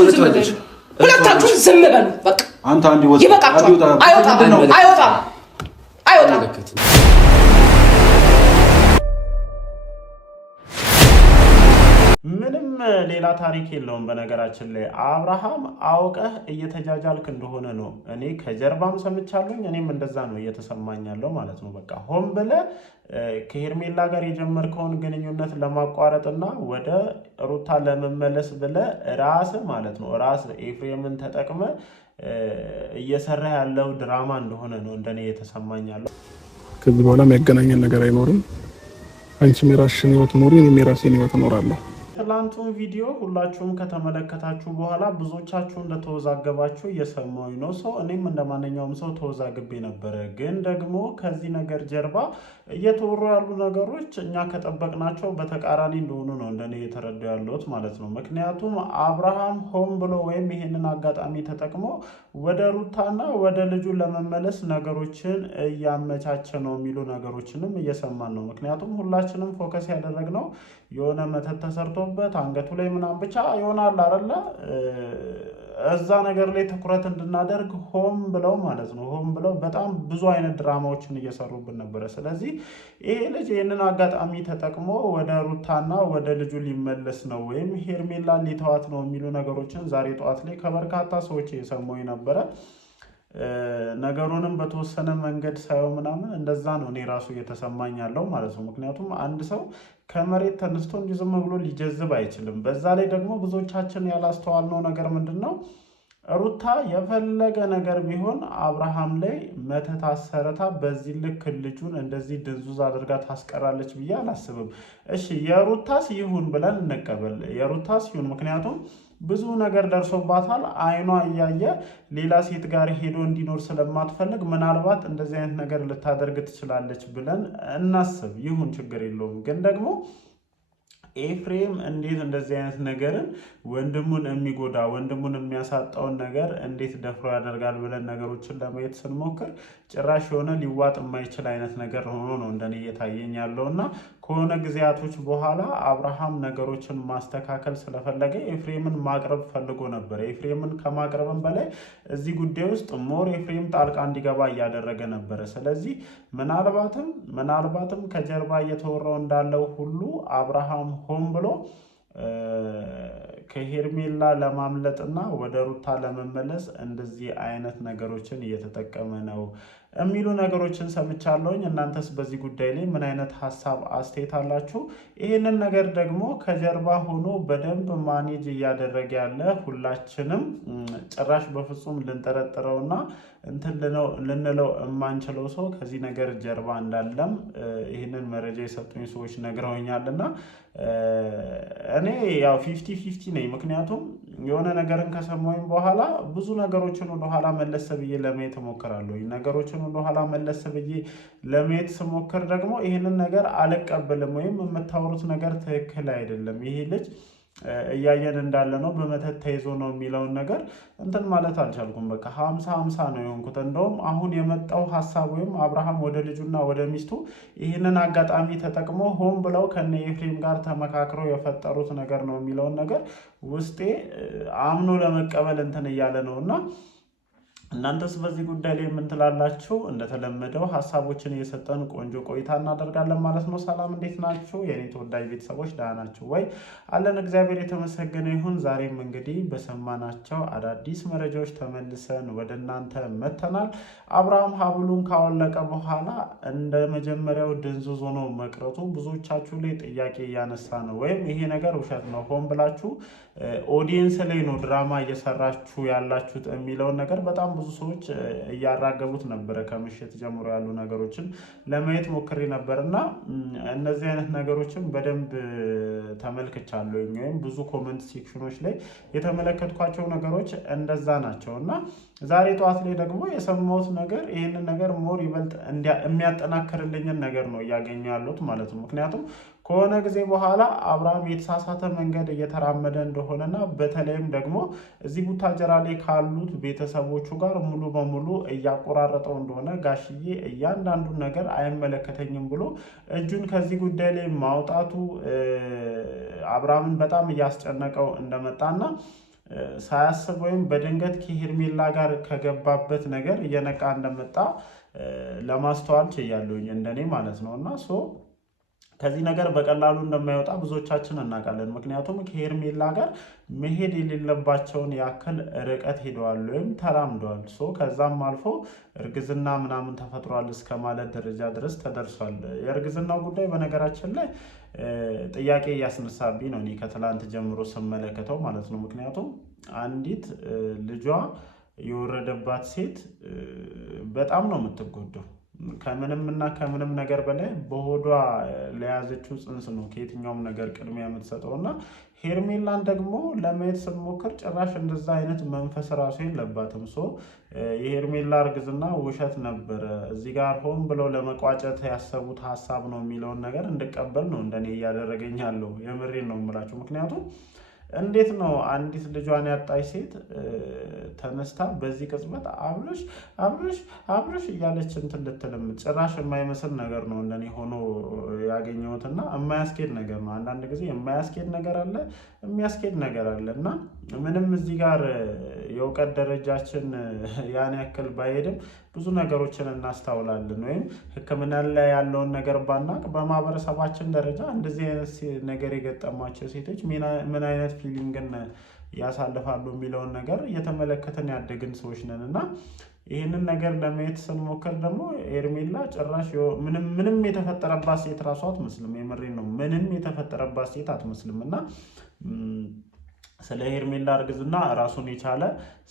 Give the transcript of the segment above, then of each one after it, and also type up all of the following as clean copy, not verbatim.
ሁለታችሁ ዝም በሉ በቃ አንተ አንድ ወጣ አይወጣም ምንም ሌላ ታሪክ የለውም። በነገራችን ላይ አብርሃም አውቀህ እየተጃጃልክ እንደሆነ ነው እኔ ከጀርባም ሰምቻለሁኝ። እኔም እንደዛ ነው እየተሰማኝ ያለው ማለት ነው። በቃ ሆን ብለህ ከሄርሜላ ጋር የጀመርከውን ግንኙነት ለማቋረጥና ወደ ሩታ ለመመለስ ብለህ ራስህ ማለት ነው ራስህ ኤፍሬምን ተጠቅመህ እየሰራ ያለው ድራማ እንደሆነ ነው እንደኔ እየተሰማኝ ያለው። ከዚህ በኋላ የሚያገናኘን ነገር አይኖርም። አንቺም የራስሽን ህይወት ኑሪ፣ እኔም የራሴን ህይወት እኖራለሁ። ትላንቱን ቪዲዮ ሁላችሁም ከተመለከታችሁ በኋላ ብዙዎቻችሁ እንደተወዛገባችሁ እየሰማሁኝ ነው። ሰው እኔም እንደማንኛውም ሰው ተወዛግቤ ነበረ። ግን ደግሞ ከዚህ ነገር ጀርባ እየተወሩ ያሉ ነገሮች እኛ ከጠበቅናቸው በተቃራኒ እንደሆኑ ነው እንደኔ እየተረዳ ያለሁት ማለት ነው። ምክንያቱም አብርሃም ሆን ብሎ ወይም ይሄንን አጋጣሚ ተጠቅሞ ወደ ሩታና ወደ ልጁ ለመመለስ ነገሮችን እያመቻቸ ነው የሚሉ ነገሮችንም እየሰማን ነው። ምክንያቱም ሁላችንም ፎከስ ያደረግነው የሆነ መተት ተሰርቶበት አንገቱ ላይ ምናምን ብቻ ይሆናል አይደለ? እዛ ነገር ላይ ትኩረት እንድናደርግ ሆን ብለው ማለት ነው ሆን ብለው በጣም ብዙ አይነት ድራማዎችን እየሰሩብን ነበረ። ስለዚህ ይሄ ልጅ ይህንን አጋጣሚ ተጠቅሞ ወደ ሩታና ወደ ልጁ ሊመለስ ነው ወይም ሄርሜላን ሊተዋት ነው የሚሉ ነገሮችን ዛሬ ጠዋት ላይ ከበርካታ ሰዎች እየሰማሁኝ ነበረ። ነገሩንም በተወሰነ መንገድ ሳይሆን ምናምን እንደዛ ነው እኔ ራሱ እየተሰማኝ ያለው ማለት ነው። ምክንያቱም አንድ ሰው ከመሬት ተነስቶ እንዲህ ዝም ብሎ ሊጀዝብ አይችልም። በዛ ላይ ደግሞ ብዙዎቻችን ያላስተዋልነው ነገር ምንድነው? ሩታ የፈለገ ነገር ቢሆን አብርሃም ላይ መተት አሰርታ በዚህ ልክ ልጁን እንደዚህ ድንዙዝ አድርጋ ታስቀራለች ብዬ አላስብም። እሺ የሩታስ ይሁን ብለን እንቀበል፣ የሩታስ ይሁን። ምክንያቱም ብዙ ነገር ደርሶባታል። አይኗ እያየ ሌላ ሴት ጋር ሄዶ እንዲኖር ስለማትፈልግ ምናልባት እንደዚህ አይነት ነገር ልታደርግ ትችላለች ብለን እናስብ። ይሁን ችግር የለውም። ግን ደግሞ ኤፍሬም እንዴት እንደዚህ አይነት ነገርን ወንድሙን የሚጎዳ ወንድሙን የሚያሳጣውን ነገር እንዴት ደፍሮ ያደርጋል ብለን ነገሮችን ለማየት ስንሞክር ጭራሽ የሆነ ሊዋጥ የማይችል አይነት ነገር ሆኖ ነው እንደኔ እየታየኝ ያለውና ከሆነ ጊዜያቶች በኋላ አብርሃም ነገሮችን ማስተካከል ስለፈለገ ኤፍሬምን ማቅረብ ፈልጎ ነበር። ኤፍሬምን ከማቅረብም በላይ እዚህ ጉዳይ ውስጥ ሞር ኤፍሬም ጣልቃ እንዲገባ እያደረገ ነበረ። ስለዚህ ምናልባትም ከጀርባ እየተወራው እንዳለው ሁሉ አብርሃም ሆን ብሎ ከሄርሜላ ለማምለጥና ወደ ሩታ ለመመለስ እንደዚህ አይነት ነገሮችን እየተጠቀመ ነው የሚሉ ነገሮችን ሰምቻለሁኝ። እናንተስ በዚህ ጉዳይ ላይ ምን አይነት ሀሳብ አስተያየት አላችሁ? ይህንን ነገር ደግሞ ከጀርባ ሆኖ በደንብ ማኔጅ እያደረገ ያለ ሁላችንም ጭራሽ በፍጹም ልንጠረጥረውና ልንለው የማንችለው ሰው ከዚህ ነገር ጀርባ እንዳለም ይህንን መረጃ የሰጡኝ ሰዎች ነግረውኛልና እኔ ያው 50-50 ነኝ። ምክንያቱም የሆነ ነገርን ከሰማሁኝ በኋላ ብዙ ነገሮችን ወደኋላ መለስ ብዬ ለማየት እሞክራለሁ። ነገሮችን ወደኋላ መለስ ብዬ ለማየት ስሞክር ደግሞ ይህንን ነገር አልቀበልም ወይም የምታወሩት ነገር ትክክል አይደለም፣ ይሄ ልጅ እያየን እንዳለ ነው በመተት ተይዞ ነው የሚለውን ነገር እንትን ማለት አልቻልኩም። በቃ 50-50 ነው የሆንኩት። እንደውም አሁን የመጣው ሀሳብ ወይም አብርሃም ወደ ልጁና ወደ ሚስቱ ይህንን አጋጣሚ ተጠቅሞ ሆን ብለው ከነ ኤፍሬም ጋር ተመካክረው የፈጠሩት ነገር ነው የሚለውን ነገር ውስጤ አምኖ ለመቀበል እንትን እያለ ነው እና እናንተስ በዚህ ጉዳይ ላይ ምን ትላላችሁ? እንደተለመደው ሀሳቦችን እየሰጠን ቆንጆ ቆይታ እናደርጋለን ማለት ነው። ሰላም፣ እንዴት ናችሁ የኔ ተወዳጅ ቤተሰቦች? ደህና ናችሁ ወይ? አለን፣ እግዚአብሔር የተመሰገነ ይሁን። ዛሬም እንግዲህ በሰማናቸው አዳዲስ መረጃዎች ተመልሰን ወደ እናንተ መተናል። አብርሃም ሀብሉን ካወለቀ በኋላ እንደ መጀመሪያው ድንዙዝ ሆኖ መቅረቱ ብዙዎቻችሁ ላይ ጥያቄ እያነሳ ነው። ወይም ይሄ ነገር ውሸት ነው፣ ሆን ብላችሁ ኦዲየንስ ላይ ነው ድራማ እየሰራችሁ ያላችሁት የሚለውን ነገር በጣም ብዙ ሰዎች እያራገቡት ነበረ። ከምሽት ጀምሮ ያሉ ነገሮችን ለማየት ሞክሬ ነበርና እነዚህ አይነት ነገሮችን በደንብ ተመልክቻለሁ። ወይም ብዙ ኮሜንት ሴክሽኖች ላይ የተመለከትኳቸው ነገሮች እንደዛ ናቸውና ዛሬ ጠዋት ላይ ደግሞ የሰማሁት ነገር ይህንን ነገር ሞር ይበልጥ የሚያጠናክርልኝን ነገር ነው እያገኘ ያሉት ማለት ነው። ምክንያቱም ከሆነ ጊዜ በኋላ አብርሃም የተሳሳተ መንገድ እየተራመደ እንደሆነና በተለይም ደግሞ እዚህ ቡታጀራ ላይ ካሉት ቤተሰቦቹ ጋር ሙሉ በሙሉ እያቆራረጠው እንደሆነ ጋሽዬ እያንዳንዱን ነገር አይመለከተኝም ብሎ እጁን ከዚህ ጉዳይ ላይ ማውጣቱ አብርሃምን በጣም እያስጨነቀው እንደመጣና ሳያስብ ወይም በድንገት ከሄርሜላ ጋር ከገባበት ነገር እየነቃ እንደመጣ ለማስተዋል ችያለሁኝ እንደኔ ማለት ነው። እና ከዚህ ነገር በቀላሉ እንደማይወጣ ብዙዎቻችን እናውቃለን። ምክንያቱም ከሄርሜላ ጋር መሄድ የሌለባቸውን ያክል ርቀት ሄደዋል ወይም ተራምደዋል። ከዛም አልፎ እርግዝና ምናምን ተፈጥሯል እስከ ማለት ደረጃ ድረስ ተደርሷል። የእርግዝናው ጉዳይ በነገራችን ላይ ጥያቄ እያስነሳብኝ ነው እኔ ከትላንት ጀምሮ ስመለከተው ማለት ነው። ምክንያቱም አንዲት ልጇ የወረደባት ሴት በጣም ነው የምትጎደው። ከምንም ነገር በላይ በሆዷ ለያዘችው ጽንስ ነው ከየትኛውም ነገር ቅድሚያ የምትሰጠው እና ሄርሜላን ደግሞ ለማየት ስንሞክር ጭራሽ እንደዛ አይነት መንፈስ ራሱ የለባትም። የሄርሜላ እርግዝና ውሸት ነበረ፣ እዚህ ጋር ሆን ብለው ለመቋጨት ያሰቡት ሀሳብ ነው የሚለውን ነገር እንድቀበል ነው እንደኔ እያደረገኝ ያለው። የምሬን ነው የምላችሁ። ምክንያቱም እንዴት ነው አንዲት ልጇን ያጣች ሴት ተነስታ በዚህ ቅጽበት አብርሽ እያለች እንትን ልትልም? ጭራሽ የማይመስል ነገር ነው እንደኔ ሆኖ ያገኘሁትና የማያስኬድ ነገር ነው። አንዳንድ ጊዜ የማያስኬድ ነገር አለ፣ የሚያስኬድ ነገር አለ እና ምንም እዚህ ጋር የእውቀት ደረጃችን ያን ያክል ባይሄድም ብዙ ነገሮችን እናስተውላለን። ወይም ሕክምና ላይ ያለውን ነገር ባናቅ በማህበረሰባችን ደረጃ እንደዚህ አይነት ነገር የገጠማቸው ሴቶች ምን አይነት ፊሊንግን ያሳልፋሉ የሚለውን ነገር እየተመለከተን ያደግን ሰዎች ነን እና ይህንን ነገር ለማየት ስንሞክር ደግሞ ሄርሜላ ጭራሽ ምንም የተፈጠረባት ሴት ራሷ አትመስልም። የምሬን ነው። ምንም የተፈጠረባት ሴት አትመስልም እና ስለ ሄርሜላ እርግዝና ራሱን የቻለ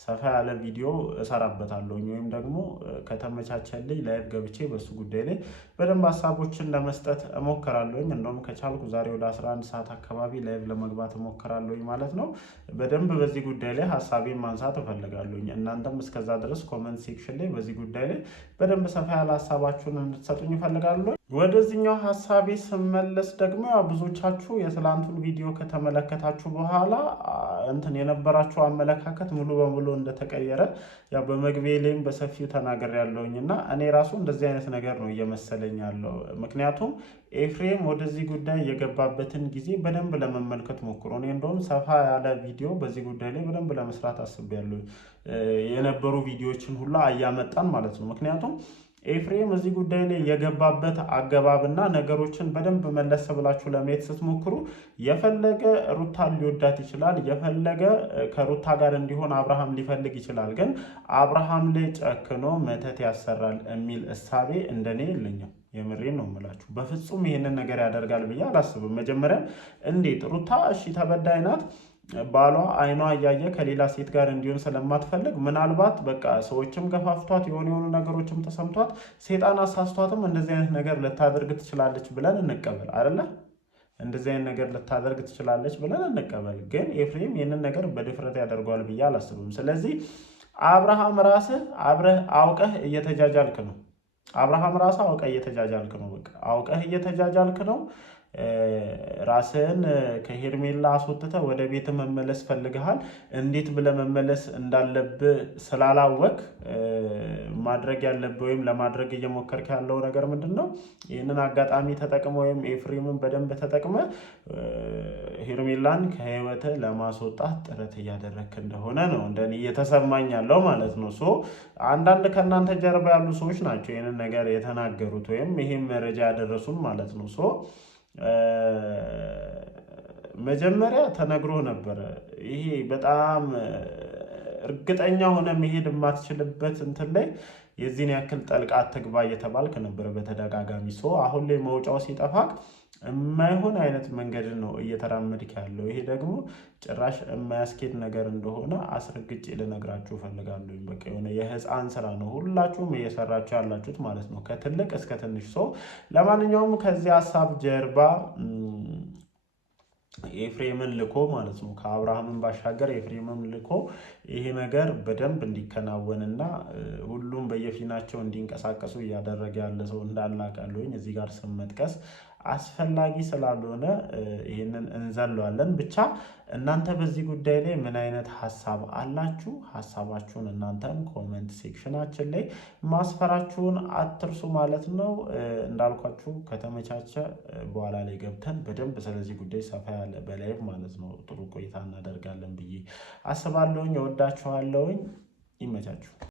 ሰፋ ያለ ቪዲዮ እሰራበታለሁ ወይም ደግሞ ከተመቻቸልኝ ላይቭ ገብቼ በሱ ጉዳይ ላይ በደንብ ሀሳቦችን ለመስጠት እሞክራለሁ። እንደውም ከቻልኩ ዛሬ ወደ 11 ሰዓት አካባቢ ላይቭ ለመግባት እሞክራለሁ ማለት ነው። በደንብ በዚህ ጉዳይ ላይ ሀሳቤን ማንሳት እፈልጋለሁ። እናንተም እስከዛ ድረስ ኮመንት ሴክሽን ላይ በዚህ ጉዳይ ላይ በደንብ ሰፋ ያለ ሀሳባችሁን እንድትሰጡኝ እፈልጋለሁ። ወደዚህኛው ሀሳቤ ስመለስ ደግሞ ብዙዎቻችሁ የትላንቱን ቪዲዮ ከተመለከታችሁ በኋላ የነበራቸው አመለካከት ሙሉ በሙሉ እንደተቀየረ ያው በመግቢያ ላይም በሰፊው ተናግሬያለሁኝ እና እኔ ራሱ እንደዚህ አይነት ነገር ነው እየመሰለኝ ያለው። ምክንያቱም ኤፍሬም ወደዚህ ጉዳይ የገባበትን ጊዜ በደንብ ለመመልከት ሞክሮ እኔ እንደውም ሰፋ ያለ ቪዲዮ በዚህ ጉዳይ ላይ በደንብ ለመስራት አስቤያለሁ። የነበሩ ቪዲዮዎችን ሁላ እያመጣን ማለት ነው። ምክንያቱም ኤፍሬም እዚህ ጉዳይ ላይ የገባበት አገባብና ነገሮችን በደንብ መለስ ብላችሁ ለማየት ስትሞክሩ የፈለገ ሩታን ሊወዳት ይችላል፣ የፈለገ ከሩታ ጋር እንዲሆን አብርሃም ሊፈልግ ይችላል። ግን አብርሃም ላይ ጨክኖ መተት ያሰራል የሚል እሳቤ እንደኔ የለኝም። የምሬን ነው የምላችሁ። በፍጹም ይሄንን ነገር ያደርጋል ብዬ አላስብም። መጀመሪያ እንዴት ሩታ እሺ ተበዳይ ናት፣ ባሏ አይኗ እያየ ከሌላ ሴት ጋር እንዲሆን ስለማትፈልግ ምናልባት በቃ ሰዎችም ገፋፍቷት የሆኑ ነገሮችም ተሰምቷት ሴጣን አሳስቷትም እንደዚህ አይነት ነገር ልታደርግ ትችላለች ብለን እንቀበል አይደለ? እንደዚህ አይነት ነገር ልታደርግ ትችላለች ብለን እንቀበል። ግን ኤፍሬም ይህንን ነገር በድፍረት ያደርገዋል ብዬ አላስብም። ስለዚህ አብርሃም ራስህ አብረህ አውቀህ እየተጃጃልክ ነው። አብርሃም ራስህ አውቀህ እየተጃጃልክ ነው። በቃ አውቀህ እየተጃጃልክ ነው። ራስህን ከሄርሜላ አስወጥተህ ወደ ቤት መመለስ ፈልገሃል። እንዴት ብለህ መመለስ እንዳለብህ ስላላወቅ ማድረግ ያለብህ ወይም ለማድረግ እየሞከርክ ያለው ነገር ምንድን ነው? ይህንን አጋጣሚ ተጠቅመ ወይም ኤፍሬምን በደንብ ተጠቅመ ሄርሜላን ከህይወትህ ለማስወጣት ጥረት እያደረግክ እንደሆነ ነው እንደኔ እየተሰማኝ ያለው ማለት ነው። አንዳንድ ከእናንተ ጀርባ ያሉ ሰዎች ናቸው ይህንን ነገር የተናገሩት ወይም ይሄን መረጃ ያደረሱን ማለት ነው። መጀመሪያ ተነግሮ ነበረ። ይሄ በጣም እርግጠኛ ሆነ መሄድ የማትችልበት እንትን ላይ የዚህን ያክል ጠልቃ አትግባ እየተባልክ ነበረ በተደጋጋሚ። አሁን ላይ መውጫው ሲጠፋክ የማይሆን አይነት መንገድ ነው እየተራመድክ ያለው። ይሄ ደግሞ ጭራሽ የማያስኬድ ነገር እንደሆነ አስረግጬ ልነግራችሁ እፈልጋለሁ። በቃ የሆነ የህፃን ስራ ነው ሁላችሁም እየሰራችሁ ያላችሁት ማለት ነው፣ ከትልቅ እስከ ትንሽ። ለማንኛውም ከዚህ ሀሳብ ጀርባ ኤፍሬምን ልኮ ማለት ነው፣ ከአብርሃምን ባሻገር ኤፍሬምን ልኮ ይሄ ነገር በደንብ እንዲከናወንና ሁሉም በየፊናቸው እንዲንቀሳቀሱ እያደረገ ያለ ሰው እንዳላቃለሁኝ እዚህ ጋር ስም መጥቀስ አስፈላጊ ስላልሆነ ይሄንን እንዘለዋለን። ብቻ እናንተ በዚህ ጉዳይ ላይ ምን አይነት ሐሳብ አላችሁ? ሐሳባችሁን እናንተም ኮሜንት ሴክሽናችን ላይ ማስፈራችሁን አትርሱ ማለት ነው። እንዳልኳችሁ ከተመቻቸ በኋላ ላይ ገብተን በደንብ ስለዚህ ጉዳይ ሰፋ ያለ በላይቭ ማለት ነው ጥሩ ቆይታ እናደርጋለን ብዬ አስባለሁኝ። እወዳችኋለሁኝ። ይመቻችሁ።